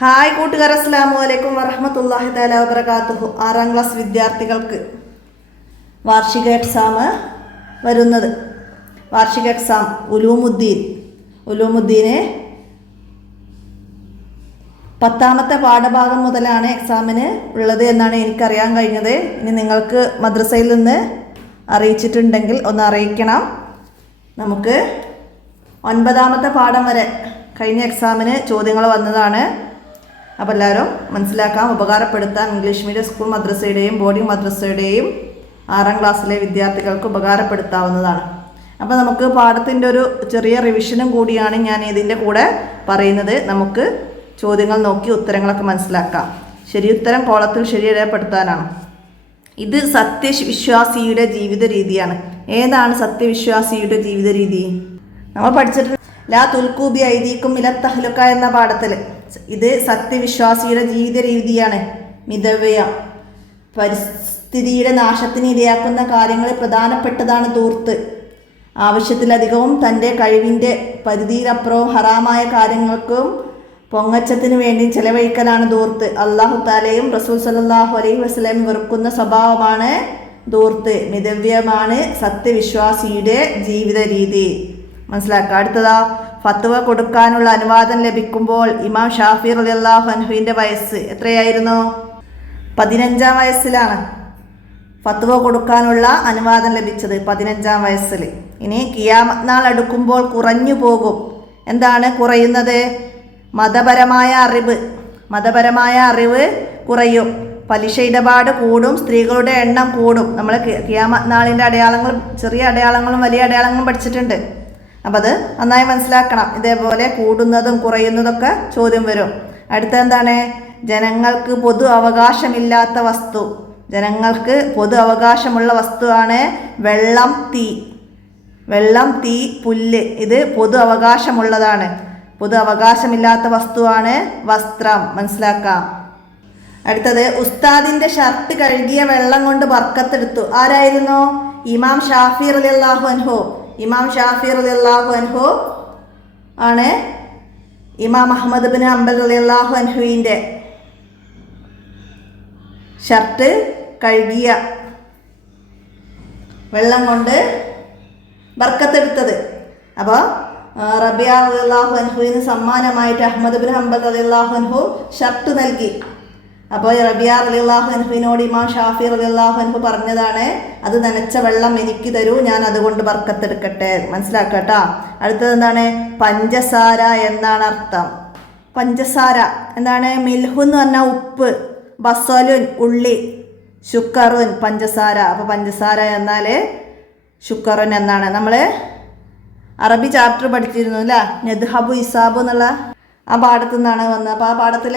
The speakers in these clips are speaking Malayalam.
ഹായ് കൂട്ടുകാർ, അസ്സലാമു അലൈക്കും വറഹ്മത്തുള്ളാഹി തആല വബറകാതുഹു. 6ാം ക്ലാസ് വിദ്യാർത്ഥികൾക്ക് വാർഷിക എക്സാം വരുന്നത്. വാർഷിക എക്സാം ഉലൂമുദ്ദീന് 10ാമത്തെ പാഠഭാഗം മുതലാണ് എക്സാമിന് ഉള്ളത് എന്നാണ് എനിക്കറിയാൻ കഴിഞ്ഞത്. ഇനി നിങ്ങൾക്ക് മദ്രസയിൽ നിന്ന് അറിയിച്ചിട്ടുണ്ടെങ്കിൽ ഒന്ന് അറിയിക്കണം. നമുക്ക് 9ാമത്തെ പാഠം വരെ കഴിഞ്ഞ എക്സാമിന് ചോദ്യങ്ങൾ വന്നതാണ്. അപ്പോൾ എല്ലാവരും മനസ്സിലാക്കാം, ഉപകാരപ്പെടുത്താൻ ഇംഗ്ലീഷ് മീഡിയം സ്കൂൾ മദ്രസയുടെയും ബോർഡിംഗ് മദ്രസയുടെയും 6ാം ക്ലാസ്സിലെ വിദ്യാർത്ഥികൾക്ക് ഉപകാരപ്പെടുത്താവുന്നതാണ്. അപ്പോൾ നമുക്ക് പാഠത്തിൻ്റെ ഒരു ചെറിയ റിവിഷനും കൂടിയാണ് ഞാൻ ഇതിൻ്റെ കൂടെ പറയുന്നത്. നമുക്ക് ചോദ്യങ്ങൾ നോക്കി ഉത്തരങ്ങളൊക്കെ മനസ്സിലാക്കാം. ശരിയുത്തരം കോളത്തിൽ ശരിയപ്പെടുത്താനാണ്. ഇത് സത്യവിശ്വാസിയുടെ ജീവിത രീതിയാണ്. ഏതാണ് സത്യവിശ്വാസിയുടെ ജീവിത രീതി? നമ്മൾ പഠിച്ചിട്ട് ലാ തുൽഖൂ ബി ഐദീക്കും ഇല തഹ്ലുക എന്ന പാഠത്തിൽ ഇത് സത്യവിശ്വാസിയുടെ ജീവിത രീതിയാണ്. മിതവ്യയം, പരിസ്ഥിതിയുടെ നാശത്തിന് ഇരയാക്കുന്ന കാര്യങ്ങളിൽ പ്രധാനപ്പെട്ടതാണ് ധൂർത്ത്. ആവശ്യത്തിലധികവും തൻ്റെ കഴിവിൻ്റെ പരിധിയിലപ്പുറവും ഹറാമായ കാര്യങ്ങൾക്കും പൊങ്ങച്ചത്തിനു വേണ്ടി ചെലവഴിക്കലാണ് ധൂർത്ത്. അല്ലാഹു തആലയും റസൂൽ സല്ലല്ലാഹു അലൈഹി വസല്ലം വെറുക്കുന്ന സ്വഭാവമാണ് ധൂർത്ത്. മിതവ്യമാണ് സത്യവിശ്വാസിയുടെ ജീവിത രീതി. മനസ്സിലാക്കുക. അടുത്തതാ, ഫത്വ കൊടുക്കാനുള്ള അനുവാദം ലഭിക്കുമ്പോൾ ഇമാം ഷാഫി റളിയല്ലാഹു അൻഹുവിൻ്റെ വയസ്സ് എത്രയായിരുന്നു? 15ാം വയസ്സിലാണ് ഫത്വ കൊടുക്കാനുള്ള അനുവാദം ലഭിച്ചത്, 15ാം വയസ്സിൽ. ഇനി ഖിയാമത്ത് നാൾ അടുക്കുമ്പോൾ കുറഞ്ഞു പോകും. എന്താണ് കുറയുന്നത്? മതപരമായ അറിവ് കുറയും. പലിശ ഇടപാട് കൂടും. സ്ത്രീകളുടെ എണ്ണം കൂടും. നമ്മൾ ഖിയാമത്ത് നാളിൻ്റെ അടയാളങ്ങൾ, ചെറിയ അടയാളങ്ങളും വലിയ അടയാളങ്ങളും പഠിച്ചിട്ടുണ്ട്. അപ്പം അത് നന്നായി മനസ്സിലാക്കണം. ഇതേപോലെ കൂടുന്നതും കുറയുന്നതൊക്കെ ചോദ്യം വരും. അടുത്ത എന്താണ്? ജനങ്ങൾക്ക് പൊതു അവകാശമില്ലാത്ത വസ്തു. ജനങ്ങൾക്ക് പൊതു അവകാശമുള്ള വസ്തുവാണ് വെള്ളം, തീ, പുല്ല്. ഇത് പൊതു അവകാശമുള്ളതാണ്. പൊതു അവകാശമില്ലാത്ത വസ്തുവാണ് വസ്ത്രം. മനസ്സിലാക്കാം. അടുത്തത്, ഉസ്താദിൻ്റെ ഷർട്ട് കഴുകിയ വെള്ളം കൊണ്ട് ബർക്കത്തെടുത്തു. ആരായിരുന്നു? ഇമാം ഷാഫി റളിയല്ലാഹു അൻഹു. ഇമാം ഷാഫി റളിയല്ലാഹു അൻഹു ആണ് ഇമാം അഹ്മദ് ബിൻ ഹംബൽ റളിയല്ലാഹു അൻഹുവിൻ്റെ ഷർട്ട് കഴുകിയ വെള്ളം കൊണ്ട് ബർക്കത്തെടുത്തത്. അപ്പോൾ റബിയ റളിയല്ലാഹു അൻഹുവിന് സമ്മാനമായിട്ട് അഹ്മദ് ബിൻ ഹംബൽ റളിയല്ലാഹു അൻഹു ഷർട്ട് നൽകി. അപ്പോൾ റബിയ റളിയല്ലാഹു അൻഹുവിനോട് ഇമാം ഷാഫി റളിയല്ലാഹു അൻഹു പറഞ്ഞതാണ്, അത് നനച്ച വെള്ളം എനിക്ക് തരൂ, ഞാൻ അതുകൊണ്ട് ബർക്കത്തെടുക്കട്ടെ. മനസ്സിലാക്കട്ടാ. അടുത്തത് എന്താണ്? പഞ്ചസാര എന്നാണ് അർത്ഥം. പഞ്ചസാര എന്താണ്? മിൽഹു എന്ന് പറഞ്ഞാൽ ഉപ്പ്, ബസലുൻ ഉള്ളി, ശുക്കറുൻ പഞ്ചസാര. അപ്പോൾ പഞ്ചസാര എന്നാൽ ശുക്കറുൻ എന്നാണ്. നമ്മൾ അറബി ചാപ്റ്റർ പഠിച്ചിരുന്നു അല്ലേ, നെദ്ഹബു ഇസാബു എന്നുള്ള ആ പാഠത്തു നിന്നാണ് വന്നത്. അപ്പോൾ ആ പാഠത്തിൽ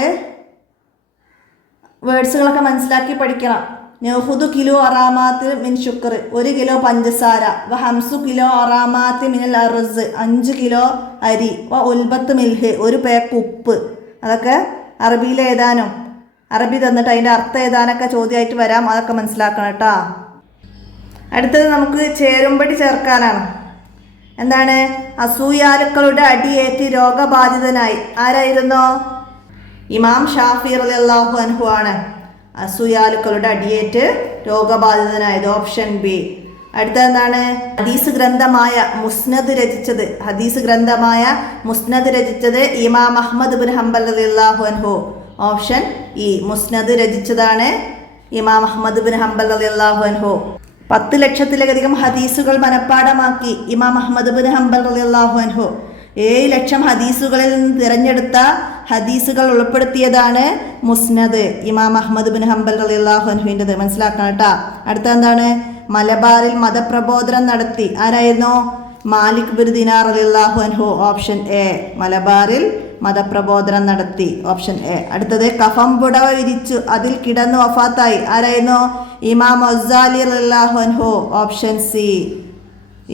വേർഡ്സുകളൊക്കെ മനസ്സിലാക്കി പഠിക്കണം. നെഹുദു കിലോ അറാമാത്ത് മിൻ ശുക്കർ, 1 കിലോ പഞ്ചസാര. ഹംസു കിലോ അറാമാത്ത് മിനൽ അർസ്, 5 കിലോ അരി. ഉൽബത്ത് മിൽഹ്, 1 പേക്ക് ഉപ്പ്. അതൊക്കെ അറബിയിൽ എഴുതാനും അറബി തന്നിട്ട് അതിൻ്റെ അർത്ഥം എഴുതാനൊക്കെ ചോദ്യമായിട്ട് വരാം. അതൊക്കെ മനസ്സിലാക്കണം കേട്ടോ. അടുത്തത് നമുക്ക് ചേരുംപടി ചേർക്കാനാണ്. എന്താണ്? അസൂയാലുക്കളുടെ അടിയേറ്റ് രോഗബാധിതനായി. ആരായിരുന്നു? ഇമാം ഷാഫി റളിയല്ലാഹു അൻഹു ആണ് അസൂയാലുക്കളുടെ അടിയേറ്റ് രോഗബാധിതനായത്. Option B. അടുത്തത് എന്താണ്? ഹദീസ് ഗ്രന്ഥമായ മുസ്നദ് രചിച്ചത് ഇമാം അഹ്മദ് ബിൻ ഹംബൽ റളിയല്ലാഹു അൻഹു. Option E. മുസ്നദ് രചിച്ചതാണ് ഇമാം അഹ്മദ് ബിൻ ഹംബൽ റളിയല്ലാഹു അൻഹു. 10 ലക്ഷത്തിലധികം ഹദീസുകൾ മനഃപ്പാഠമാക്കി ഇമാം അഹ്മദ് ബിൻ ഹംബൽ റളിയല്ലാഹു അൻഹു. 7 ലക്ഷം ഹദീസുകളിൽ നിന്ന് തിരഞ്ഞെടുത്ത ഹദീസുകൾ ഉൾപ്പെടുത്തിയതാണ് മുസ്നദ് ഇമാം അഹ്മദ് ബിൻ ഹംബൽ റളിയല്ലാഹു അൻഹുവിൻ്റെത്. മനസ്സിലാക്കണം കേട്ടോ. അടുത്ത എന്താണ്? മലബാറിൽ മതപ്രബോധനം നടത്തി. ആരായിരുന്നു? മാലിക് ബിൻ ദിനാർ റളിയല്ലാഹു അൻഹു. Option A. മലബാറിൽ മതപ്രബോധനം നടത്തി. Option A. അടുത്തത്, കഫം പുടവ വിരിച്ചു അതിൽ കിടന്നു വഫാത്തായി. ആരായിരുന്നു? ഇമാം ഒസാലി റളിയല്ലാഹു അൻഹു. Option C.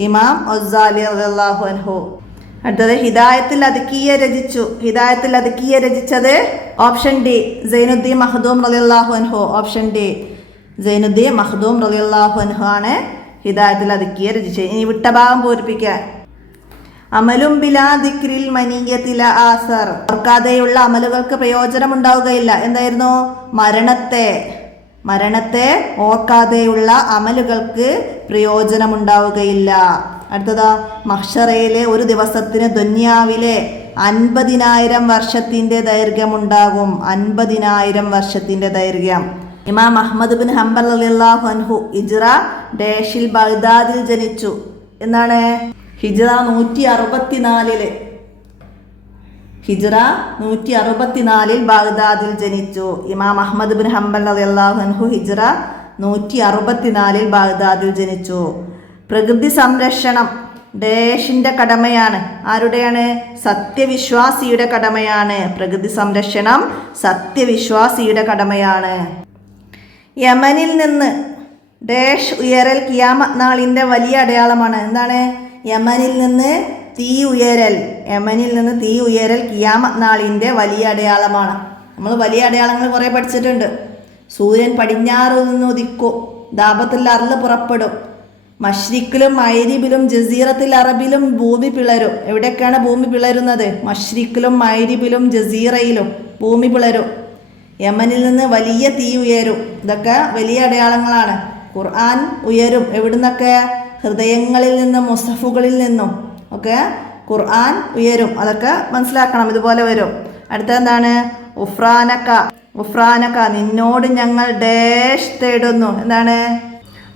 ഇമാം ഒസാലി റളിയല്ലാഹു അൻഹു. അടുത്തത്, ഹിദായത്തുൽ അദ്കിയ രചിച്ചത്. Option D. സൈനുദ്ദീൻ മഖ്ദൂം റളിയല്ലാഹു അൻഹു. Option D. സൈനുദ്ദീൻ മഖ്ദൂം റളിയല്ലാഹു അൻഹു ആണ് ഹിദായത്തുൽ അദ്കിയ രചിച്ചത്. ഇനി വിട്ട ഭാഗം പൂരിപ്പിക്കാൻ. അമലും ബിലാ ദിക്രിൽ മനീയത്തില ആസർ. ഓർക്കാതെയുള്ള അമലുകൾക്ക് പ്രയോജനം ഉണ്ടാവുകയില്ല. എന്തായിരുന്നു? മരണത്തെ ഓർക്കാതെയുള്ള അമലുകൾക്ക് പ്രയോജനമുണ്ടാവുകയില്ല. അടുത്തതാ, മഹ്ശറയിലെ ഒരു ദിവസത്തിന് ദുന്യാവിലെ 50,000 വർഷത്തിന്റെ ദൈർഘ്യമുണ്ടാകും. 50,000 വർഷത്തിന്റെ ദൈർഘ്യം. ഇമാം അഹ്മദ് ബിൻ ഹംബൽ റളിയല്ലാഹു അൻഹു ഹിജ്റ ഡേഷിൽ ബഗ്ദാദിൽ ജനിച്ചു. എന്നാണ്? ഹിജ്റ 164. ഹിജ്റ 164 ബഗ്ദാദിൽ ജനിച്ചു. ഇമാം അഹ്മദ് ബിൻ ഹംബൽ റളിയല്ലാഹു അൻഹു ഹിജ്റ 164 ബഗ്ദാദിൽ ജനിച്ചു. പ്രകൃതി സംരക്ഷണം ഡേഷിന്റെ കടമയാണ്. ആരുടെയാണ്? സത്യവിശ്വാസിയുടെ കടമയാണ്. പ്രകൃതി സംരക്ഷണം സത്യവിശ്വാസിയുടെ കടമയാണ്. യമനിൽ നിന്ന് ഡേഷ് ഉയരൽ ഖിയാമത്ത് നാളിന്റെ വലിയ അടയാളമാണ്. എന്താണ്? യമനിൽ നിന്ന് തീ ഉയരൽ ഖിയാമത്ത് നാളിന്റെ വലിയ അടയാളമാണ്. നമ്മൾ വലിയ അടയാളങ്ങൾ കുറേ പഠിച്ചിട്ടുണ്ട്. സൂര്യൻ പടിഞ്ഞാറ് നിന്ന് ഉദിക്കും, ദാബത്തുൽ അർള് പുറപ്പെടും, മഷ്രിക്കിലും മഗ്രിബിലും ജസീറത്തുൽ അറബിലും ഭൂമി പിളരും. എവിടെയൊക്കെയാണ് ഭൂമി പിളരുന്നത്? മഷ്രിക്കിലും മഗ്രിബിലും ജസീറയിലും ഭൂമി പിളരും. യമനിൽ നിന്ന് വലിയ തീ ഉയരും. ഇതൊക്കെ വലിയ അടയാളങ്ങളാണ്. ഖുർആൻ ഉയരും. എവിടുന്നൊക്കെ? ഹൃദയങ്ങളിൽ നിന്നും മുസഫുകളിൽ നിന്നും ഒക്കെ ഖുർആൻ ഉയരും. അതൊക്കെ മനസ്സിലാക്കണം. ഇതുപോലെ വരും. അടുത്ത എന്താണ്? ഉഫ്രാനക നിന്നോട് ഞങ്ങൾ ഡേഷ് തേടുന്നു. എന്താണ്?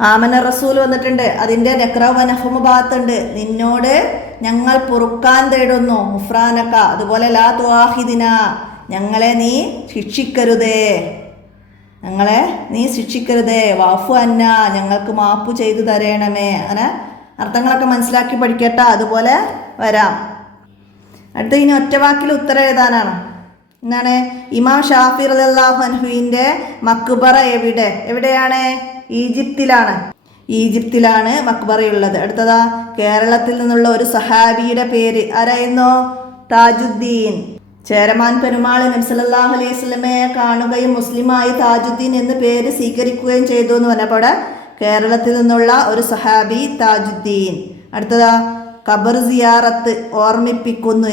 ആമന റസൂൽ വന്നിട്ടുണ്ട്. അതിൻ്റെ നക്റവ് വനഫുമ ഭാഗത്തുണ്ട്. നിന്നോട് ഞങ്ങൾ പൊറുക്കാൻ തേടുന്നു. ഉഫ്രാനക. അതുപോലെ ലാ തുആഖിദിന ഞങ്ങളെ നീ ശിക്ഷിക്കരുതേ. വാഫു അന്ന ഞങ്ങൾക്ക് മാപ്പ് ചെയ്തു തരേണമേ. അങ്ങനെ അർത്ഥങ്ങളൊക്കെ മനസ്സിലാക്കി പഠിക്കട്ടെ. അതുപോലെ വരാം. അടുത്ത ഇനി ഒറ്റവാക്കിൽ ഉത്തരം എഴുതാനാണ്. എന്താണ്? ഇമാം ഷാഫി റളിയല്ലാഹു അൻഹുവിൻ്റെ മക്ബറ എവിടെയാണ്? ഈജിപ്തിലാണ് മക്ബറയുള്ളത്. അടുത്തതാ, കേരളത്തിൽ നിന്നുള്ള ഒരു സഹാബിയുടെ പേര് ആരായിരുന്നു? താജുദ്ദീൻ. ചേരമാൻ പെരുമാൾ നബി സല്ലല്ലാഹു അലൈഹി വസല്ലമയെ കാണുകയും മുസ്ലിമായി താജുദ്ദീൻ എന്ന് പേര് സ്വീകരിക്കുകയും ചെയ്തു എന്ന് പറഞ്ഞപ്പോൾ അവിടെ കേരളത്തിൽ നിന്നുള്ള ഒരു സഹാബി താജുദ്ദീൻ. അടുത്തതാ, ഖബർ സിയാറത്ത് ഓർമ്മിപ്പിക്കുന്നു.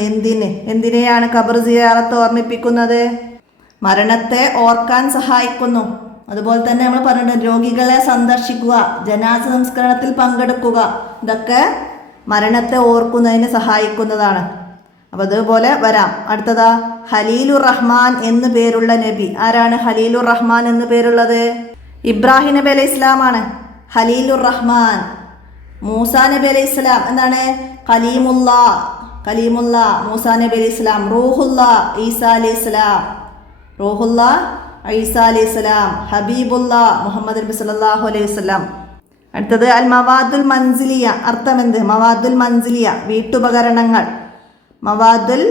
എന്തിനെയാണ് ഖബർ സിയാറത്ത് ഓർമ്മിപ്പിക്കുന്നത്? മരണത്തെ ഓർക്കാൻ സഹായിക്കുന്നു. അതുപോലെ തന്നെ നമ്മൾ പറഞ്ഞിട്ടുണ്ട്, രോഗികളെ സന്ദർശിക്കുക, ജനാസ സംസ്കരണത്തിൽ പങ്കെടുക്കുക, ഇതൊക്കെ മരണത്തെ ഓർക്കുന്നതിന് സഹായിക്കുന്നതാണ്. അപ്പോൾ അതുപോലെ വരാം. അടുത്തതാ, ഖലീലുർ റഹ്മാൻ എന്ന് പേരുള്ള നബി ആരാണ്? ഖലീലുർ റഹ്മാൻ എന്ന് പേരുള്ളത് ഇബ്രാഹിം നബി അലൈഹി ഇസ്ലാമാണ്. ഖലീലുർ റഹ്മാൻ. മൂസാ നബി അലൈഹി ഇസ്ലാം എന്താണ്? കലീമുല്ല മൂസാ നബി അലൈഹി ഇസ്ലാം. റൂഹുല്ല ഈസാ അലൈഹി ഇസ്ലാം. ഹബീബുല്ല മുഹമ്മദ് നബി സല്ലല്ലാഹു അലൈഹി വസല്ലം. അടുത്തത് അൽ മവാദുൽ മൻസിലിയ. അർത്ഥം എന്ത്? മവാദുൽ മൻസിലിയ വീട്ടുപകരണങ്ങൾ. മവാദുൽ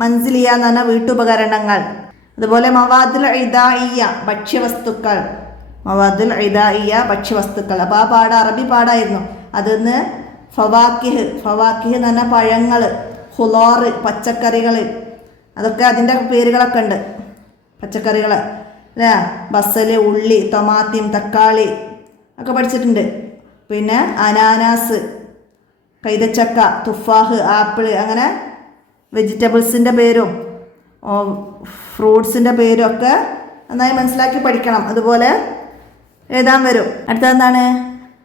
മൻസിലിയ എന്ന് പറഞ്ഞാൽ വീട്ടുപകരണങ്ങൾ. അതുപോലെ മവാദുൽ ഇദാഇയ്യ ഭക്ഷ്യവസ്തുക്കൾ. അപ്പോൾ ആ പാഠം അറബി പാഠമായിരുന്നു. അതിന്ന് ഫവാക്കിഹ് എന്ന് പറഞ്ഞാൽ പഴങ്ങൾ, ഖുലാർ പച്ചക്കറികൾ, അതൊക്കെ അതിൻ്റെ പേരുകളൊക്കെ ഉണ്ട്. പച്ചക്കറികൾ അല്ലേ? ബസല്, ഉള്ളി, ടൊമാറ്റം, തക്കാളി ഒക്കെ പഠിച്ചിട്ടുണ്ട്. പിന്നെ അനാനാസ്, കൈതച്ചക്ക, തുഫാഹ്, ആപ്പിൾ, അങ്ങനെ വെജിറ്റബിൾസിൻ്റെ പേരും ഫ്രൂട്ട്സിൻ്റെ പേരും ഒക്കെ നന്നായി മനസ്സിലാക്കി പഠിക്കണം. അതുപോലെ എഴുതാൻ വരും. അടുത്തതെന്താണ്?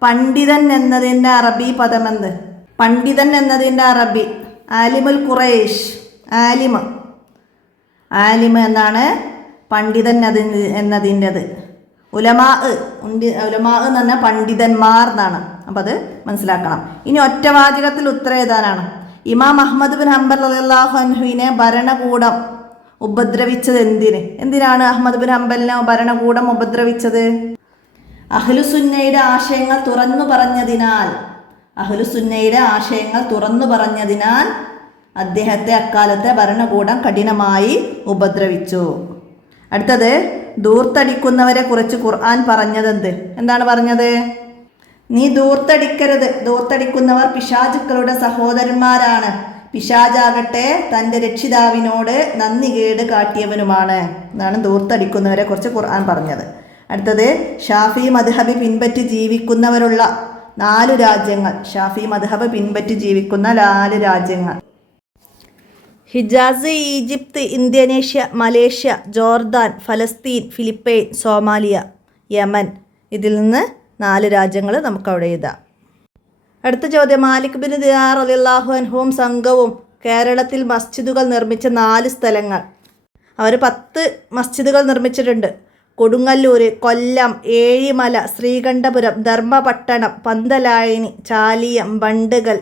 പണ്ഡിതൻ എന്നതിൻ്റെ അറബി പദം എന്ത്? പണ്ഡിതൻ എന്നതിൻ്റെ അറബി ആലിമുൽ ഖുറൈഷ്. ആലിമ് എന്നാണ് പണ്ഡിതൻ എന്നതിൻ്റെത്. ഉലമാ എന്ന് പറഞ്ഞാൽ പണ്ഡിതന്മാർ എന്നാണ്. അപ്പം അത് മനസ്സിലാക്കണം. ഇനി ഒറ്റവാചകത്തിൽ ഉത്തരം എഴുതാനാണ്. ഇമാം അഹ്മദ് ബിൻ ഹംബൽ റളിയല്ലാഹു അൻഹുവിനെ ഭരണകൂടം ഉപദ്രവിച്ചത് എന്തിനാണ് അഹ്മദ് ബിൻ ഹംബലിനെ ഭരണകൂടം ഉപദ്രവിച്ചത്? അഹ്ലുസുന്നയുടെ ആശയങ്ങൾ തുറന്നു പറഞ്ഞതിനാൽ അദ്ദേഹത്തെ അക്കാലത്തെ ഭരണകൂടം കഠിനമായി ഉപദ്രവിച്ചു. അടുത്തത്, ധൂർത്തടിക്കുന്നവരെ കുറിച്ച് ഖുർആൻ പറഞ്ഞതെന്ത്? എന്താണ് പറഞ്ഞത്? നീ ധൂർത്തടിക്കരുത്. ധൂർത്തടിക്കുന്നവർ പിശാചുക്കളുടെ സഹോദരന്മാരാണ്. പിശാചാകട്ടെ തൻ്റെ രക്ഷിതാവിനോട് നന്ദികേട് കാട്ടിയവനുമാണ്. എന്നാണ് ധൂർത്തടിക്കുന്നവരെ കുറിച്ച് ഖുർആൻ പറഞ്ഞത്. അടുത്തത്, ഷാഫി മദ്ഹബി പിൻപറ്റി ജീവിക്കുന്നവരുള്ള 4 രാജ്യങ്ങൾ, ഷാഫി മദ്ഹബ് പിൻപറ്റി ജീവിക്കുന്ന 4 രാജ്യങ്ങൾ. Hijaz, Egypt, Indonesia, Malaysia, Jordan, ഫലസ്തീൻ, ഫിലിപ്പൈൻ, സോമാലിയ, യമൻ. ഇതിൽ നിന്ന് 4 രാജ്യങ്ങൾ നമുക്കവിടെ എഴുതാം. അടുത്ത ചോദ്യം, മാലിക് ബിൻ ദിനാർ റളിയല്ലാഹു അൻഹുവും സംഘവും കേരളത്തിൽ മസ്ജിദുകൾ നിർമ്മിച്ച 4 സ്ഥലങ്ങൾ. അവർ 10 മസ്ജിദുകൾ നിർമ്മിച്ചിട്ടുണ്ട്. കൊടുങ്ങല്ലൂർ, കൊല്ലം, ഏഴിമല, ശ്രീകണ്ഠപുരം, ധർമ്മപട്ടണം, പന്തലായനി, ചാലിയം, ബണ്ടുകൽ,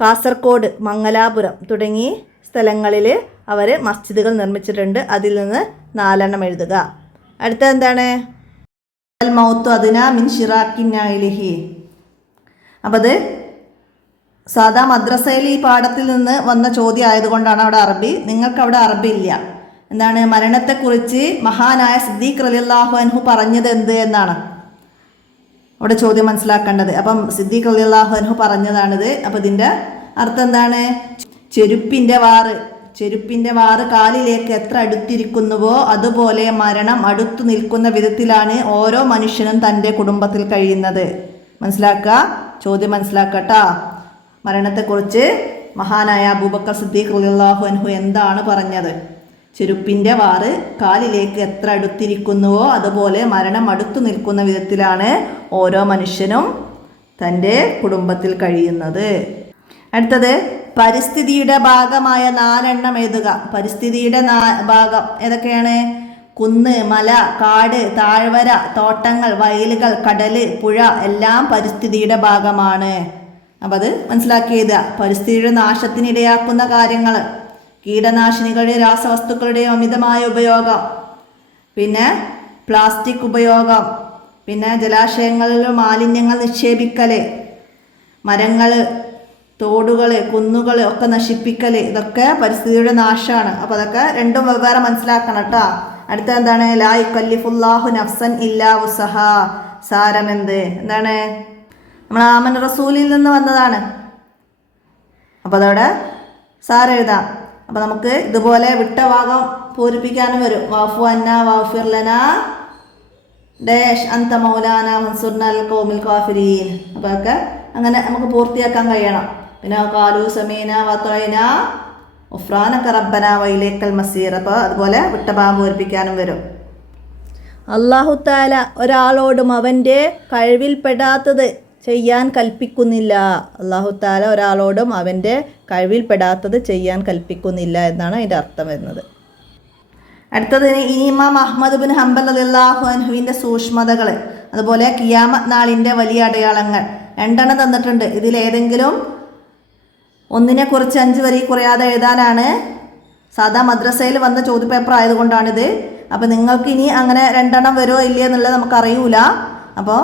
കാസർഗോഡ്, മംഗലാപുരം തുടങ്ങി സ്ഥലങ്ങളിൽ അവർ മസ്ജിദുകൾ നിർമ്മിച്ചിട്ടുണ്ട്. അതിൽ നിന്ന് 4 എഴുതുക. അടുത്തത് എന്താണ്? അൽ മൗത്തു അദ്നാ മിൻ ശിറാക്കിൻ നഅലിഹി. അപ്പോൾ അത് സാധാ മദ്രസയിൽ ഈ പാഠത്തിൽ നിന്ന് വന്ന ചോദ്യം ആയതുകൊണ്ടാണ് അവിടെ അറബി. നിങ്ങൾക്ക് അവിടെ അറബി ഇല്ല. എന്താണ്? മരണത്തെക്കുറിച്ച് മഹാനായ സിദ്ദീഖ് റളിയല്ലാഹു അൻഹു പറഞ്ഞത് എന്ത് എന്നാണ് അവിടെ ചോദ്യം മനസ്സിലാക്കേണ്ടത്. അപ്പം സിദ്ദീഖ് റളിയല്ലാഹു അൻഹു പറഞ്ഞതാണിത്. അപ്പം ഇതിൻ്റെ അർത്ഥം എന്താണ്? ചെരുപ്പിൻ്റെ വാറ് കാലിലേക്ക് എത്ര അടുത്തിരിക്കുന്നുവോ അതുപോലെ മരണം അടുത്തു നിൽക്കുന്ന വിധത്തിലാണ് ഓരോ മനുഷ്യനും തൻ്റെ കുടുംബത്തിൽ കഴിയുന്നത്. മനസ്സിലാക്കുക, ചോദ്യം മനസ്സിലാക്കട്ടാ. മരണത്തെക്കുറിച്ച് മഹാനായ അബൂബക്കർ സിദ്ദീഖ് റളിയല്ലാഹു അൻഹു എന്താണ് പറഞ്ഞത്? ചെരുപ്പിൻ്റെ വാറ് കാലിലേക്ക് എത്ര അടുത്തിരിക്കുന്നുവോ അതുപോലെ മരണം അടുത്തു നിൽക്കുന്ന വിധത്തിലാണ് ഓരോ മനുഷ്യനും തൻ്റെ കുടുംബത്തിൽ കഴിയുന്നത്. അടുത്തത്, പരിസ്ഥിതിയുടെ ഭാഗമായ 4 എഴുതുക. പരിസ്ഥിതിയുടെ ഭാഗം ഏതൊക്കെയാണ്? കുന്ന്, മല, കാട്, താഴ്വര, തോട്ടങ്ങൾ, വയലുകൾ, കടല്, പുഴ എല്ലാം പരിസ്ഥിതിയുടെ ഭാഗമാണ്. അപ്പം അത് മനസ്സിലാക്കി എഴുതുക. പരിസ്ഥിതിയുടെ നാശത്തിനിടയാക്കുന്ന കാര്യങ്ങൾ, കീടനാശിനികളുടെയും രാസവസ്തുക്കളുടെയും അമിതമായ ഉപയോഗം, പിന്നെ പ്ലാസ്റ്റിക് ഉപയോഗം, പിന്നെ ജലാശയങ്ങളിൽ മാലിന്യങ്ങൾ നിക്ഷേപിക്കൽ, മരങ്ങൾ, തോടുകൾ, കുന്നുകൾ ഒക്കെ നശിപ്പിക്കൽ, ഇതൊക്കെ പരിസ്ഥിതിയുടെ നാശമാണ്. അപ്പോൾ അതൊക്കെ രണ്ടും വെവ്വേറെ മനസ്സിലാക്കണം കേട്ടോ. അടുത്ത എന്താണ്? ലാ യുകല്ലിഫുല്ലാഹു നഫ്സൻ ഇല്ലാ വുസഹാ. സാരമെന്ത്? എന്താണ്? നമ്മൾ ആമൻ റസൂലിൽ നിന്ന് വന്നതാണ്. അപ്പോൾ അതവിടെ സാരം എഴുതാം. അപ്പോൾ നമുക്ക് ഇതുപോലെ വിട്ട ഭാഗം പൂരിപ്പിക്കാനും വരും. വാഫു അന്ന വാഫിർ ലനാ ഡാഷ് അന്ത മൗലാന മൻസുർന അൽ ഖൗമിൽ കാഫിരീൻ. അപ്പോൾ ഒക്കെ അങ്ങനെ നമുക്ക് പൂർത്തിയാക്കാൻ കഴിയണം. പിന്നെ ഖാലു സമീന വതഅന ഉഫ്രാനക റബ്ബന വഇലൈക്കൽ മസീർ. അപ്പോൾ അതുപോലെ വിട്ട ഭാഗം പൂരിപ്പിക്കാനും വരും. അല്ലാഹു തആല ഒരാളോടും അവൻ്റെ കഴിവിൽപ്പെടാത്തത് ചെയ്യാൻ കൽപ്പിക്കുന്നില്ല. അല്ലാഹു തആല ഒരാളോടും അവൻ്റെ കഴിവിൽപ്പെടാത്തത് ചെയ്യാൻ കൽപ്പിക്കുന്നില്ല എന്നാണ് അതിൻ്റെ അർത്ഥം വരുന്നത്. അടുത്തതിന് ഇമാം അഹ്മദ് ബിൻ ഹംബൽ റളിയല്ലാഹു അൻഹുവിൻ്റെ സൂക്ഷ്മതകൾ, അതുപോലെ ഖിയാമത്ത് നാളിൻ്റെ വലിയ അടയാളങ്ങൾ 2 തന്നിട്ടുണ്ട്. ഇതിലേതെങ്കിലും ഒന്നിനെക്കുറിച്ച് 5 വരി കുറയാതെ എഴുതാനാണ്. സാധാ മദ്രസയിൽ വന്ന ചോദ്യപേപ്പർ ആയതുകൊണ്ടാണിത്. അപ്പോൾ നിങ്ങൾക്ക് ഇനി അങ്ങനെ 2 വരുമോ ഇല്ലേ എന്നുള്ളത് നമുക്കറിയൂല. അപ്പോൾ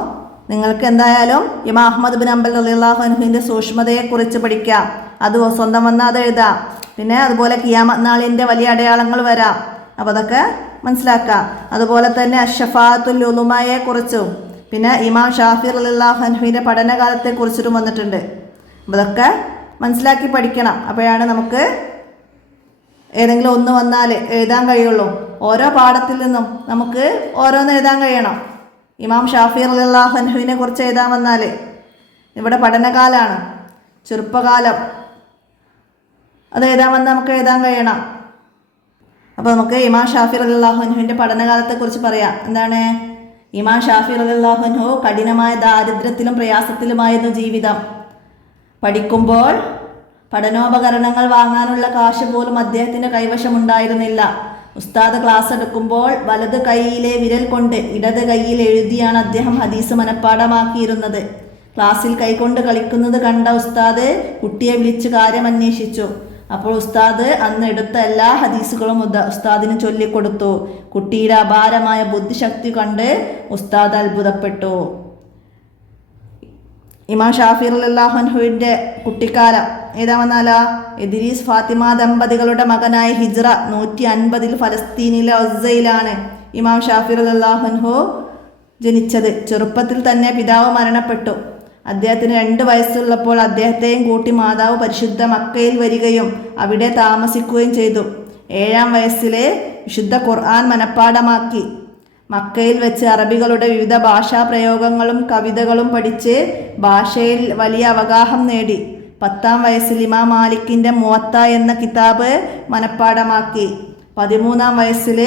നിങ്ങൾക്ക് എന്തായാലും ഇമാം അഹ്മദ് ബിൻ ഹംബൽ റളിയല്ലാഹു അൻഹുവിൻ്റെ സൂക്ഷ്മതയെക്കുറിച്ച് പഠിക്കാം. അത് സ്വന്തം വന്നാൽ അത് എഴുതാം. പിന്നെ അതുപോലെ ഖിയാമത്ത് നാളിൻ്റെ വലിയ അടയാളങ്ങൾ വരാം. അപ്പോൾ അതൊക്കെ മനസ്സിലാക്കാം. അതുപോലെ തന്നെ അഷ്ശഫാഅത്തുൽ ഉളുമയെക്കുറിച്ചും പിന്നെ ഇമാം ഷാഫി റളിയല്ലാഹു അൻഹുവിൻ്റെ പഠനകാലത്തെക്കുറിച്ചിട്ടും വന്നിട്ടുണ്ട്. അപ്പോൾ അതൊക്കെ മനസ്സിലാക്കി പഠിക്കണം. അപ്പോഴാണ് നമുക്ക് ഏതെങ്കിലും ഒന്ന് വന്നാൽ എഴുതാൻ കഴിയുള്ളൂ. ഓരോ പാഠത്തിൽ നിന്നും നമുക്ക് ഓരോന്ന് എഴുതാൻ കഴിയണം. ഇമാം ഷാഫി റളിയല്ലാഹു അൻഹുവിനെ കുറിച്ച് എഴുതാൻ വന്നാൽ ഇവിടെ പഠനകാലമാണ്, ചെറുപ്പകാലം, അത് എഴുതാൻ വന്നാൽ നമുക്ക് എഴുതാൻ കഴിയണം. അപ്പോൾ നമുക്ക് ഇമാം ഷാഫി റളിയല്ലാഹു അൻഹുവിൻ്റെ പഠനകാലത്തെക്കുറിച്ച് പറയാം. എന്താണ്? ഇമാം ഷാഫി റളിയല്ലാഹു അൻഹു കഠിനമായ ദാരിദ്ര്യത്തിലും പ്രയാസത്തിലുമായിരുന്നു ജീവിതം. പഠിക്കുമ്പോൾ പഠനോപകരണങ്ങൾ വാങ്ങാനുള്ള കാശ് പോലും അദ്ദേഹത്തിൻ്റെ കൈവശമുണ്ടായിരുന്നില്ല. ഉസ്താദ് ക്ലാസ് എടുക്കുമ്പോൾ വലത് കൈയിലെ വിരൽ കൊണ്ട് ഇടത് കൈയിൽ എഴുതിയാണ് അദ്ദേഹം ഹദീസ് മനഃപ്പാഠമാക്കിയിരുന്നത്. ക്ലാസ്സിൽ കൈകൊണ്ട് കളിക്കുന്നത് കണ്ട ഉസ്താദ് കുട്ടിയെ വിളിച്ച് കാര്യം അന്വേഷിച്ചു. അപ്പോൾ ഉസ്താദ് അന്ന് എടുത്ത എല്ലാ ഹദീസുകളും ഉസ്താദിന് ചൊല്ലിക്കൊടുത്തു. കുട്ടിയുടെ അപാരമായ ബുദ്ധിശക്തി കണ്ട് ഉസ്താദ് അത്ഭുതപ്പെട്ടു. ഇമാം ഷാഫി റളിയല്ലാഹു അൻഹുവിൻ്റെ കുട്ടിക്കാലം ഏതാമെന്നാലാ? ഇദ്രീസ് ഫാത്തിമ ദമ്പതികളുടെ മകനായ ഹിജ്റ 150 ഫലസ്തീനിലെ ഒസ്സയിലാണ് ഇമാം ഷാഫി റളിയല്ലാഹു അൻഹു ജനിച്ചത്. ചെറുപ്പത്തിൽ തന്നെ പിതാവ് മരണപ്പെട്ടു. അദ്ദേഹത്തിന് 2 വയസ്സുള്ളപ്പോൾ അദ്ദേഹത്തെയും കൂട്ടി മാതാവ് പരിശുദ്ധ മക്കയിൽ വരികയും അവിടെ താമസിക്കുകയും ചെയ്തു. 7-ാം വയസ്സിലെ വിശുദ്ധ ഖുർആൻ മനഃപ്പാഠമാക്കി. മക്കയിൽ വെച്ച് അറബികളുടെ വിവിധ ഭാഷാ പ്രയോഗങ്ങളും കവിതകളും പഠിച്ച് ഭാഷയിൽ വലിയ അവഗാഹം നേടി. 10-ാം വയസ്സിൽ ഇമാം മാലിക്കിൻ്റെ മുവത്ത എന്ന കിതാബ് മനഃപ്പാടമാക്കി. 13-ാം വയസ്സിൽ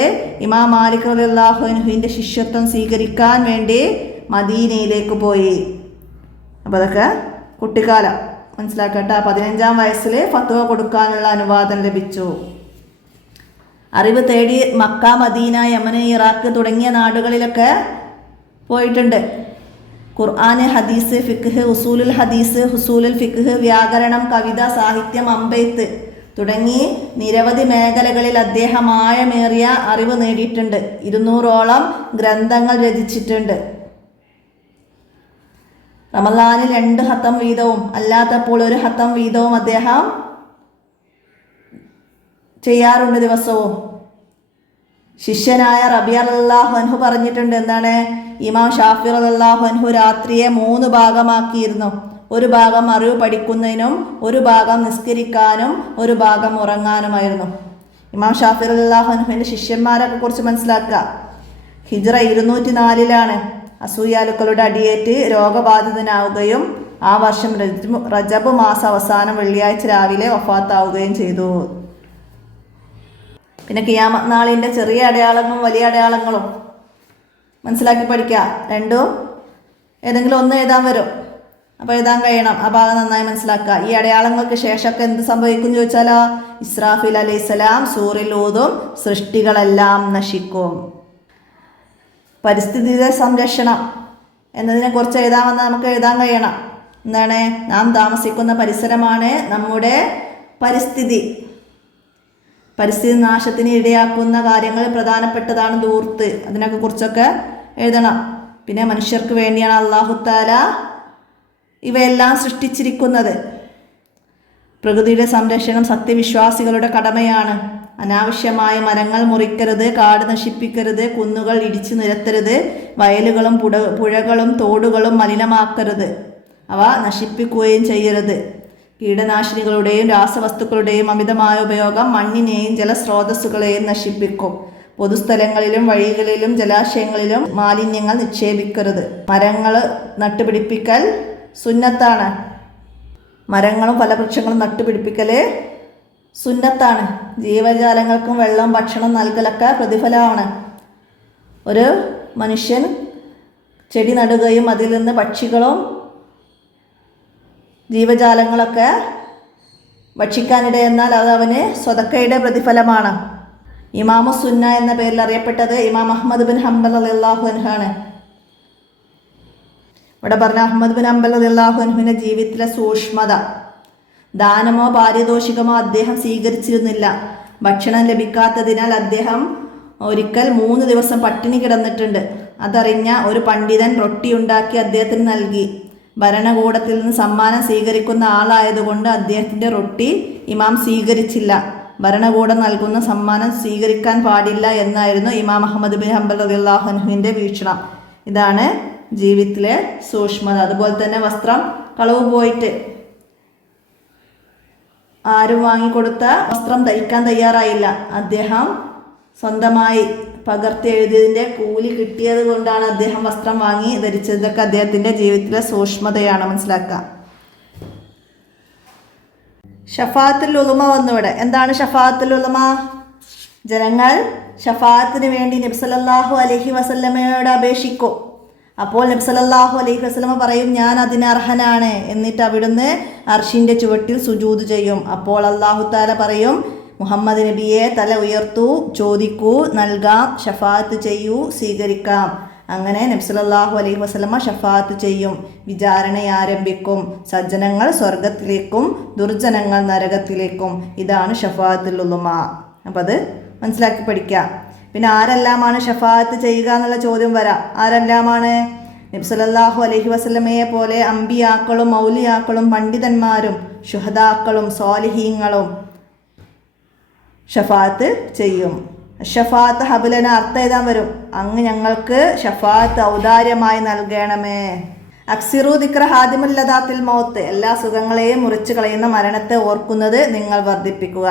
ഇമാം മാലിക് റളിയല്ലാഹു അൻഹുവിൻ്റെ ശിഷ്യത്വം സ്വീകരിക്കാൻ വേണ്ടി മദീനയിലേക്ക് പോയി. അപ്പോൾ അതൊക്കെ കുട്ടിക്കാലം മനസ്സിലാക്കട്ടെ. 15-ാം വയസ്സിൽ ഫത്വ കൊടുക്കാനുള്ള അനുവാദം ലഭിച്ചു. അറിവ് തേടി മക്ക, മദീന, യമൻ, ഇറാഖ് തുടങ്ങിയ നാടുകളിലൊക്കെ പോയിട്ടുണ്ട്. ഖുർആൻ, ഹദീസ്, ഫിഖ്, ഉസൂലുൽ ഹദീസ്, ഹുസൂലുൽ ഫിഖ്, വ്യാകരണം, കവിത, സാഹിത്യം, അമ്പെയ്ത്ത് തുടങ്ങി നിരവധി മേഖലകളിൽ അദ്ദേഹം ആഴമേറിയ അറിവ് നേടിയിട്ടുണ്ട്. 200ഓളം ഗ്രന്ഥങ്ങൾ രചിച്ചിട്ടുണ്ട്. റമളാനിൽ 2 ഹത്തം വീതവും അല്ലാത്തപ്പോൾ 1 ഹത്തം വീതവും അദ്ദേഹം ചെയ്യാറുണ്ട് ദിവസവും. ശിഷ്യനായ റബിയ റളിയല്ലാഹു അൻഹു പറഞ്ഞിട്ടുണ്ട്. എന്താണ്? ഇമാം ഷാഫി റളിയല്ലാഹു അൻഹു രാത്രിയെ 3 ഭാഗമാക്കിയിരുന്നു. ഒരു ഭാഗം അറിവ് പഠിക്കുന്നതിനും, ഒരു ഭാഗം നിസ്കരിക്കാനും, ഒരു ഭാഗം ഉറങ്ങാനുമായിരുന്നു. ഇമാം ഷാഫി റളിയല്ലാഹു അൻഹുവിൻ്റെ ശിഷ്യന്മാരൊക്കെ കുറിച്ച് മനസ്സിലാക്കുക. ഹിജ്റ 204-ലാണ് അസൂയാലുക്കളുടെ അടിയേറ്റ് രോഗബാധിതനാവുകയും ആ വർഷം റജബ് മാസ അവസാനം വെള്ളിയാഴ്ച രാവിലെ വഫാത്താവുകയും ചെയ്തു. പിന്നെ ഖിയാമത്ത് നാളിൻ്റെ ചെറിയ അടയാളങ്ങളും വലിയ അടയാളങ്ങളും മനസ്സിലാക്കി പഠിക്കുക. രണ്ടും ഏതെങ്കിലും ഒന്ന് എഴുതാൻ വരും. അപ്പോൾ എഴുതാൻ കഴിയണം. ആ ഭാഗം നന്നായി മനസ്സിലാക്കുക. ഈ അടയാളങ്ങൾക്ക് ശേഷമൊക്കെ എന്ത് സംഭവിക്കും ചോദിച്ചാലോ, ഇസ്രാഫീൽ അലൈഹിസ്സലാം സൂറിൽ ഊതും, സൃഷ്ടികളെല്ലാം നശിക്കും. പരിസ്ഥിതിയുടെ സംരക്ഷണം എന്നതിനെക്കുറിച്ച് എഴുതാമെന്ന് നമുക്ക് എഴുതാൻ കഴിയണം. എന്താണ്? നാം താമസിക്കുന്ന പരിസരമാണ് നമ്മുടെ പരിസ്ഥിതി. പരിസ്ഥിതി നാശത്തിന് ഇടയാക്കുന്ന കാര്യങ്ങൾ പ്രധാനപ്പെട്ടതാണ് ധൂർത്ത്. അതിനൊക്കെ കുറിച്ചൊക്കെ എഴുതണം. പിന്നെ മനുഷ്യർക്ക് വേണ്ടിയാണ് അല്ലാഹു തആല ഇവയെല്ലാം സൃഷ്ടിച്ചിരിക്കുന്നത്. പ്രകൃതിയുടെ സംരക്ഷണം സത്യവിശ്വാസികളുടെ കടമയാണ്. അനാവശ്യമായ മരങ്ങൾ മുറിക്കരുത്, കാട് നശിപ്പിക്കരുത്, കുന്നുകൾ ഇടിച്ചു നിരത്തരുത്, വയലുകളും പുഴകളും തോടുകളും മലിനമാക്കരുത്, അവ നശിപ്പിക്കുകയും ചെയ്യരുത്. കീടനാശിനികളുടെയും രാസവസ്തുക്കളുടെയും അമിതമായ ഉപയോഗം മണ്ണിനെയും ജലസ്രോതസ്സുകളെയും നശിപ്പിക്കും. പൊതുസ്ഥലങ്ങളിലും വഴികളിലും ജലാശയങ്ങളിലും മാലിന്യങ്ങൾ നിക്ഷേപിക്കരുത്. മരങ്ങൾ നട്ടുപിടിപ്പിക്കൽ സുന്നത്താണ്. മരങ്ങളും ഫലവൃക്ഷങ്ങളും നട്ടുപിടിപ്പിക്കൽ സുന്നത്താണ്. ജീവജാലങ്ങൾക്കും വെള്ളം ഭക്ഷണം നൽകലൊക്കെ പ്രതിഫലമാണ്. ഒരു മനുഷ്യൻ ചെടി നടുകയും അതിൽ നിന്ന് പക്ഷികളും ജീവജാലങ്ങളൊക്കെ ഭക്ഷിക്കാനിടയെന്നാൽ അത് അവന് സ്വതക്കയുടെ പ്രതിഫലമാണ്. ഇമാമു സുന്ന എന്ന പേരിൽ അറിയപ്പെട്ടത് ഇമാം അഹ്മദ് ബിൻ ഹംബൽ റളിയല്ലാഹു അൻഹു ആണ്. ഇവിടെ പറഞ്ഞ അഹ്മദ് ബിൻ ഹംബൽ റളിയല്ലാഹു അൻഹുവിൻ്റെ ജീവിതത്തിലെ സൂക്ഷ്മത. ദാനമോ പാരിതോഷികമോ അദ്ദേഹം സ്വീകരിച്ചിരുന്നില്ല. ഭക്ഷണം ലഭിക്കാത്തതിനാൽ അദ്ദേഹം ഒരിക്കൽ 3 ദിവസം പട്ടിണി കിടന്നിട്ടുണ്ട്. അതറിഞ്ഞ ഒരു പണ്ഡിതൻ റൊട്ടി ഉണ്ടാക്കി അദ്ദേഹത്തിന് നൽകി. ഭരണകൂടത്തിൽ നിന്ന് സമ്മാനം സ്വീകരിക്കുന്ന ആളായതുകൊണ്ട് അദ്ദേഹത്തിൻ്റെ റൊട്ടി ഇമാം സ്വീകരിച്ചില്ല. ഭരണകൂടം നൽകുന്ന സമ്മാനം സ്വീകരിക്കാൻ പാടില്ല എന്നായിരുന്നു ഇമാം അഹ്മദ് ബിൻ ഹംബൽ റളിയല്ലാഹു അൻഹുവിൻ്റെ വീക്ഷണം. ഇതാണ് ജീവിതത്തിലെ സൂക്ഷ്മത. അതുപോലെ തന്നെ വസ്ത്രം കളവ് പോയിട്ട് ആരും വാങ്ങിക്കൊടുത്ത വസ്ത്രം ധരിക്കാൻ തയ്യാറായില്ല. അദ്ദേഹം സ്വന്തമായി പകർത്തി എഴുതിയതിൻ്റെ കൂലി കിട്ടിയത് കൊണ്ടാണ് അദ്ദേഹം വസ്ത്രം വാങ്ങി ധരിച്ചത്. ഇതൊക്കെ അദ്ദേഹത്തിൻ്റെ ജീവിതത്തിലെ സൂക്ഷ്മതയാണ്. മനസ്സിലാക്കുക. ഷഫാഅത്തുൽ ഉലമ വന്നിവിടെ. എന്താണ് ഷഫാഅത്തുൽ ഉലമ? ജനങ്ങൾ ഷഫാഅത്തിന് വേണ്ടി നബി സല്ലല്ലാഹു അലൈഹി വസല്ലമയോട് അപേക്ഷിക്കും. അപ്പോൾ നബി സല്ലല്ലാഹു അലൈഹി വസല്ലമ പറയും, ഞാൻ അതിന് അർഹനാണ്. എന്നിട്ട് അവിടുന്ന് അർശിൻ്റെ ചുവട്ടിൽ സുജൂദ് ചെയ്യും. അപ്പോൾ അല്ലാഹു തആല പറയും, മുഹമ്മദ് നബിയെ തല ഉയർത്തൂ, ചോദിക്കൂ, നൽകാം, ഷഫാഅത്ത് ചെയ്യൂ, സ്വീകരിക്കാം. അങ്ങനെ നബി സല്ലല്ലാഹു അലൈഹി വസല്ലമ ഷഫാഅത്ത് ചെയ്യും. വിചാരണ ആരംഭിക്കും. സജ്ജനങ്ങൾ സ്വർഗത്തിലേക്കും ദുർജനങ്ങൾ നരകത്തിലേക്കും. ഇതാണ് ഷഫാഅത്തുൽ ഉലമ. അപ്പം അത് മനസ്സിലാക്കി പഠിക്കാം. പിന്നെ ആരെല്ലാമാണ് ഷഫാഅത്ത് ചെയ്യുക എന്നുള്ള ചോദ്യം വരാം. ആരെല്ലാമാണ്? നബി സല്ലല്ലാഹു അലൈഹി വസല്ലമയെ പോലെ അമ്പിയാക്കളും മൗലിയാക്കളും പണ്ഡിതന്മാരും ശുഹദാക്കളും സ്വാലിഹീങ്ങളും ഷഫാഅത്ത് ചെയ്യും. ഷഫാഅത്ത് ഹബലന അർത്ഥം എഴുതാൻ വരും. അങ്ങ് ഞങ്ങൾക്ക് ഷഫാഅത്ത് ഔദാര്യമായി നൽകണമേ. അക്സിറു ദിക്ര ഹാദിമുൽ ലദാത്തിൽ മൗത്ത്. എല്ലാ സുഖങ്ങളെയും മുറിച്ചു കളയുന്ന മരണത്തെ ഓർക്കുന്നത് നിങ്ങൾ വർദ്ധിപ്പിക്കുക.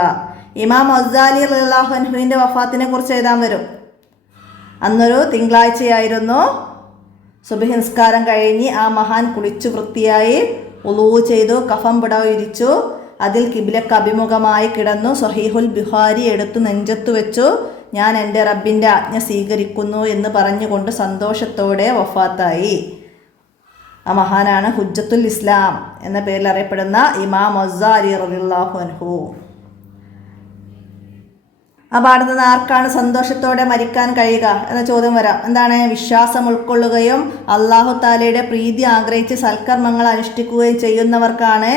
ഇമാം ഗസാലി റളിയല്ലാഹു അൻഹുവിൻ്റെ വഫാത്തിനെ കുറിച്ച് എഴുതാൻ വരും. അന്നൊരു തിങ്കളാഴ്ചയായിരുന്നു. സുബഹി നിസ്കാരം കഴിഞ്ഞ് ആ മഹാൻ കുളിച്ചു വൃത്തിയായി ഉളൂ ചെയ്തു, കഫം പുടവ് വിരിച്ചു, അതിൽ കിബിലക്ക് അഭിമുഖമായി കിടന്നു. സ്വഹീഹുൽ ബുഖാരി എടുത്തു നെഞ്ചത്തു വെച്ചു. ഞാൻ എൻ്റെ റബ്ബിൻ്റെ ആജ്ഞ സ്വീകരിക്കുന്നു എന്ന് പറഞ്ഞുകൊണ്ട് സന്തോഷത്തോടെ വഫാത്തായി. ആ മഹാനാണ് ഹുജ്ജത്തുൽ ഇസ്ലാം എന്ന പേരിൽ അറിയപ്പെടുന്ന ഇമാം ഗസാലി റളിയല്ലാഹു അൻഹു. ആ പാഠത്തിൽ നിന്ന് ആർക്കാണ് സന്തോഷത്തോടെ മരിക്കാൻ കഴിയുക എന്ന ചോദ്യം വരാം. എന്താണ്? വിശ്വാസം ഉൾക്കൊള്ളുകയും അള്ളാഹു താലയുടെ പ്രീതി ആഗ്രഹിച്ച് സൽക്കർമ്മങ്ങൾ അനുഷ്ഠിക്കുകയും ചെയ്യുന്നവർക്കാണ്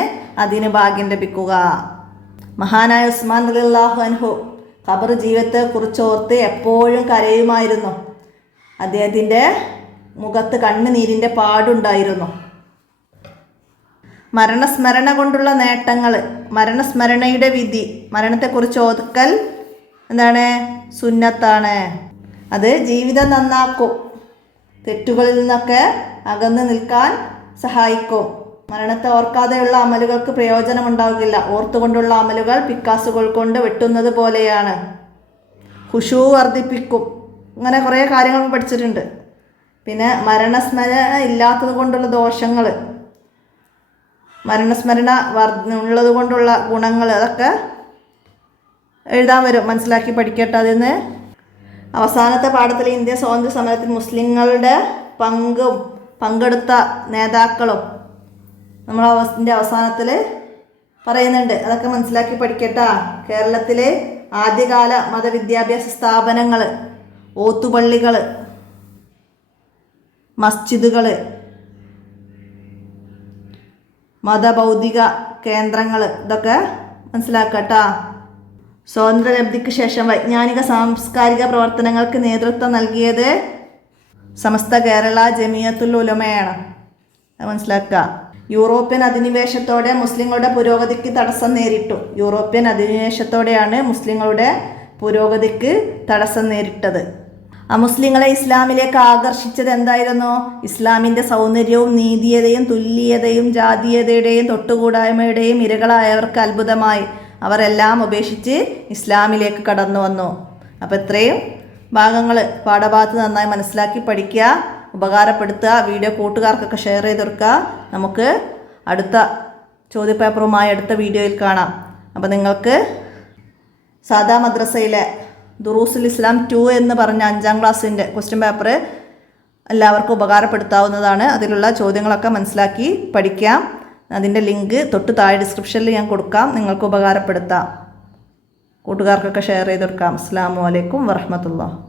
അതിന് ഭാഗ്യം ലഭിക്കുക. മഹാനായ ഉസ്മാൻ റളിയല്ലാഹു അൻഹു ഖബർ ജീവിതത്തെക്കുറിച്ച് ഓർത്ത് എപ്പോഴും കരയുമായിരുന്നു. അദ്ദേഹത്തിൻ്റെ മുഖത്ത് കണ്ണുനീരിൻ്റെ പാടുണ്ടായിരുന്നു. മരണസ്മരണ കൊണ്ടുള്ള നേട്ടങ്ങൾ, മരണസ്മരണയുടെ വിധി, മരണത്തെക്കുറിച്ച് ഓർക്കൽ എന്താണ്? സുന്നത്താണ്. അത് ജീവിതം നന്നാക്കും, തെറ്റുകളിൽ നിന്നൊക്കെ അകന്ന് നിൽക്കാൻ സഹായിക്കും. മരണത്തെ ഓർക്കാതെയുള്ള അമലുകൾക്ക് പ്രയോജനമുണ്ടാകില്ല. ഓർത്തുകൊണ്ടുള്ള അമലുകൾ പിക്കാസുകൾ കൊണ്ട് വെട്ടുന്നത് പോലെയാണ്. ഖുശൂ വർദ്ധിപ്പിക്കും. അങ്ങനെ കുറേ കാര്യങ്ങൾ പഠിച്ചിട്ടുണ്ട്. പിന്നെ മരണസ്മരണ ഇല്ലാത്തത് കൊണ്ടുള്ള ദോഷങ്ങൾ, മരണസ്മരണ ഉള്ളത് കൊണ്ടുള്ള ഗുണങ്ങൾ, അതൊക്കെ എഴുതാൻ വരും. മനസ്സിലാക്കി പഠിക്കട്ടെ. അതിന് അവസാനത്തെ പാഠത്തിൽ ഇന്ത്യ സ്വാതന്ത്ര്യ സമരത്തിൽ മുസ്ലിങ്ങളുടെ പങ്കെടുത്ത നേതാക്കളും നമ്മൾ അവസാനത്തിൽ പറയുന്നുണ്ട്. അതൊക്കെ മനസ്സിലാക്കി പഠിക്കട്ടെ. കേരളത്തിലെ ആദ്യകാല മതവിദ്യാഭ്യാസ സ്ഥാപനങ്ങൾ, ഓത്തുപള്ളികൾ, മസ്ജിദുകൾ, മതബൗദ്ധിക കേന്ദ്രങ്ങൾ, ഇതൊക്കെ മനസ്സിലാക്കട്ടാ. സ്വാതന്ത്ര്യലബ്ധിക്ക് ശേഷം വൈജ്ഞാനിക സാംസ്കാരിക പ്രവർത്തനങ്ങൾക്ക് നേതൃത്വം നൽകിയത് സമസ്ത കേരള ജമിയത്തുൽ ഉലമയാണ്. അത് മനസ്സിലാക്കുക. യൂറോപ്യൻ അധിനിവേശത്തോടെ മുസ്ലിങ്ങളുടെ പുരോഗതിക്ക് തടസ്സം നേരിട്ടു. യൂറോപ്യൻ അധിനിവേശത്തോടെയാണ് മുസ്ലിങ്ങളുടെ പുരോഗതിക്ക് തടസ്സം നേരിട്ടത്. അമുസ്ലിങ്ങളെ ഇസ്ലാമിലേക്ക് ആകർഷിച്ചത് എന്തായിരുന്നു? ഇസ്ലാമിൻ്റെ സൗന്ദര്യവും നീതിയതയും തുല്യതയും ജാതീയതയുടെയും തൊട്ടുകൂടായ്മയുടെയും ഇരകളായവർക്ക് അത്ഭുതമായി. അവരെല്ലാം ഉപേക്ഷിച്ച് ഇസ്ലാമിലേക്ക് കടന്നു വന്നു. അപ്പോൾ ഇത്രയും ഭാഗങ്ങൾ പാഠഭാഗത്ത് നന്നായി മനസ്സിലാക്കി പഠിക്കുക, ഉപകാരപ്പെടുത്തുക. വീഡിയോ കൂട്ടുകാർക്കൊക്കെ ഷെയർ ചെയ്ത് കൊടുക്കുക. നമുക്ക് അടുത്ത ചോദ്യപേപ്പറുമായി അടുത്ത വീഡിയോയിൽ കാണാം. അപ്പോൾ നിങ്ങൾക്ക് സാദാ മദ്രസയിലെ ദുറൂസുൽ ഇസ്ലാം 2 എന്ന് പറഞ്ഞ 5ാം ക്ലാസ്സിൻ്റെ ക്വസ്റ്റ്യൻ പേപ്പർ എല്ലാവർക്കും ഉപകാരപ്പെടുത്താവുന്നതാണ്. അതിലുള്ള ചോദ്യങ്ങളൊക്കെ മനസ്സിലാക്കി പഠിക്കാം. അതിൻ്റെ ലിങ്ക് തൊട്ട് താഴെ ഡിസ്ക്രിപ്ഷനിൽ ഞാൻ കൊടുക്കാം. നിങ്ങൾക്ക് ഉപകാരപ്പെടുത്താം. കൂട്ടുകാർക്കൊക്കെ ഷെയർ ചെയ്ത് കൊടുക്കാം. അസ്സലാമു അലൈക്കും വറഹ്മത്തുള്ളാഹി.